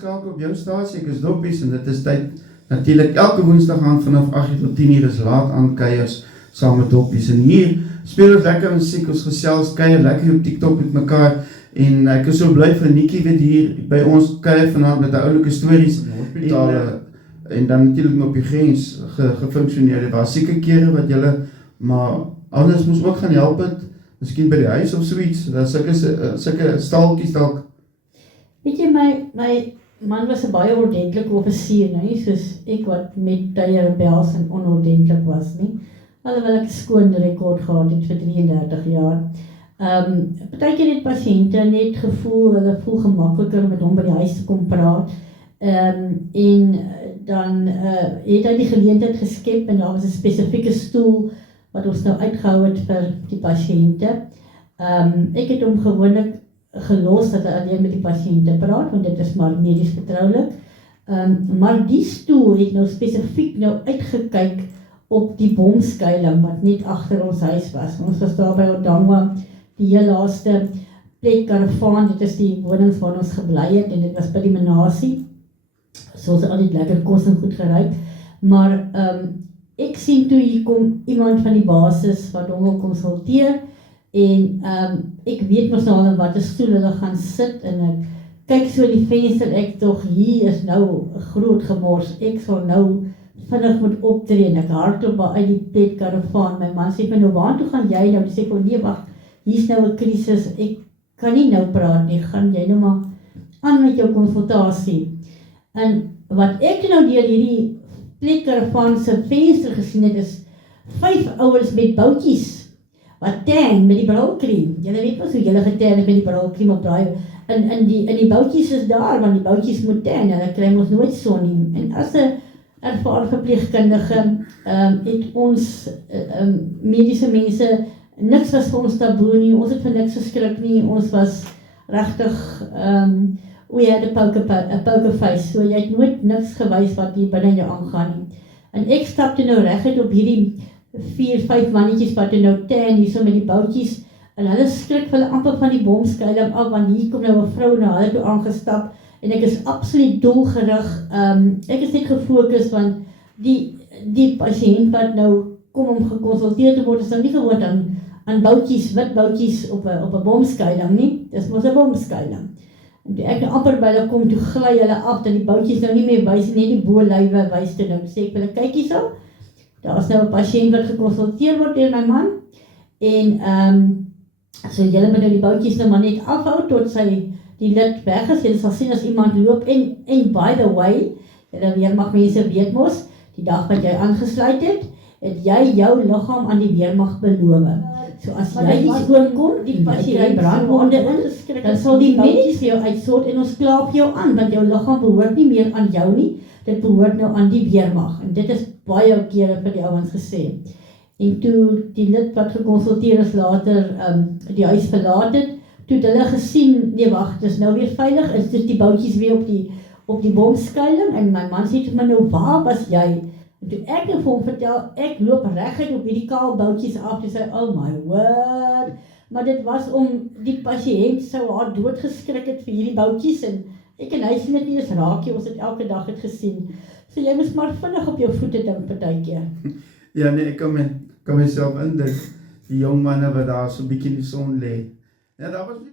ingeskakel op jou stasie, ek is Doppies en dit is tyd natuurlik elke woensdag aan vanaf 8 tot 10 uur is laat aan kuiers saam met Doppies en hier speel ons lekker musiek, ons gesels, kuier lekker op TikTok met mekaar en ek is so bly vir Nikkie wat hier by ons kuier vanaand met die oulike stories en dan natuurlijk op die grens gefunksioneer. Daar was seker kere wat julle, maar anders moes ook gaan help het, miskien by die huis of soiets, daar sulke staaltjies dalk. Weet jy, my man was 'n baie ordentlike offisier, nie soos ek wat met tye rebels en onordentlik was nie. Alhoewel ek 'n skoon rekord gehad het vir 33 jaar. Partykeer het pasiënte net gevoel, hulle voel gemakliker met hom by die huis te kom praat. En dan het hy die geleentheid geskep en daar was 'n spesifieke stoel wat ons nou uitgehou het vir die pasiënte. Ek het hom gewoonlik gelos dat hy alleen met die pasiënte praat, want dit is maar medies vertroulik. Maar die stoel het nou spesifiek nou uitgekyk op die bomskuiling wat net agter ons huis was. Ons was daar by Odangwa, die heel laaste plek karavaan, dit is die wonings waar ons gebly het en dit was by die Menasie. So ons het altyd lekker kos en goed geryk. Maar ek sien toe hier kom iemand van die basis wat hom wil konsulteer en ek weet mos nou al in watter stoel hulle gaan sit en ek kyk so in die venster, ek tog hier is nou 'n groot gemors, ek sal nou vinnig moet optree en ek hardloop uit die petkaravaan. My man sê my nou, waartoe gaan jy nou? Dis ek, nee wag, hier's nou 'n krisis, ek kan nie nou praat nie, gaan jy nou maar aan met jou konsultasie. En wat ek nou deur hierdie petkaravaan se venster gesien het, is 5 ouens met boutjies wat tan met die brilkrem. Julle weet mos hoe julle getan het met die brilkrem op daai in die boutjies is daar, want die boutjies moet tan en hulle kry mos nooit son nie. En as 'n ervare verpleegkundige het ons mediese mense, niks was vir ons taboe nie, ons het vir niks geskrik nie, ons was regtig we had a poker face, so jy het nooit niks gewys wat hier binne jou aangaan nie. En ek stapte nou reguit op hierdie 4-5 mannetjies wat nou tan hier so met die boutjies, en hulle skrik vir hulle amper van die bomskuiling af, want hier kom nou 'n vrou na hulle toe aangestap, en ek is absoluut doelgerig, ek is net gefokus, want die pasiënt wat nou kom om gekonsulteer te word, is nou nie gewoond aan boutjies, wit boutjies op 'n bomskuiling nie, dis mos 'n bomskuiling. En toe ek amper by hulle kom, toe gly hulle af, dat die boutjies nou nie meer wys, net die bolywe wys toe nou, sê ek, kyk hierso, daar is nou 'n pasiënt wat gekonsulteer word deur my man, en so julle moet nou die boutjies nou maar net afhou, tot die lid weg is, julle sal sien as iemand loop, en by the way, julle weermag mense weet mos, die dag wat jy aangesluit het jy jou liggaam aan die weermag beloof. So as jy iets voorkom, die pasiënt brandwonde in, dan sal die medies vir jou uitsort en ons kla vir jou aan, want jou liggaam behoort nie meer aan jou nie, dit behoort nou aan die weermag. En dit is baie kere vir die ouens gesê. En toe die lid wat gekonsulteer is later die huis verlaat het, toe het hulle gesien, nee wag, dis nou weer veilig, is dit die boutjies weer op die bomskuiling, en my man sê toe my nou, waar was jy? En toe ek nou vir hom vertel, ek loop reguit op hierdie kaal boutjies af, toe sê, oh my word, maar dit was om die pasiënt sou haar doodgeskrik het vir hierdie boutjies, en ek en hy sien dit nie eens raakie, ons het elke dag het gesien, so jy moes maar vinnig op jou voete dink partykeer. Ja nee, ek kan myself indink, die jong manne wat daar so 'n bietjie in die son lê. Ja, daar was nie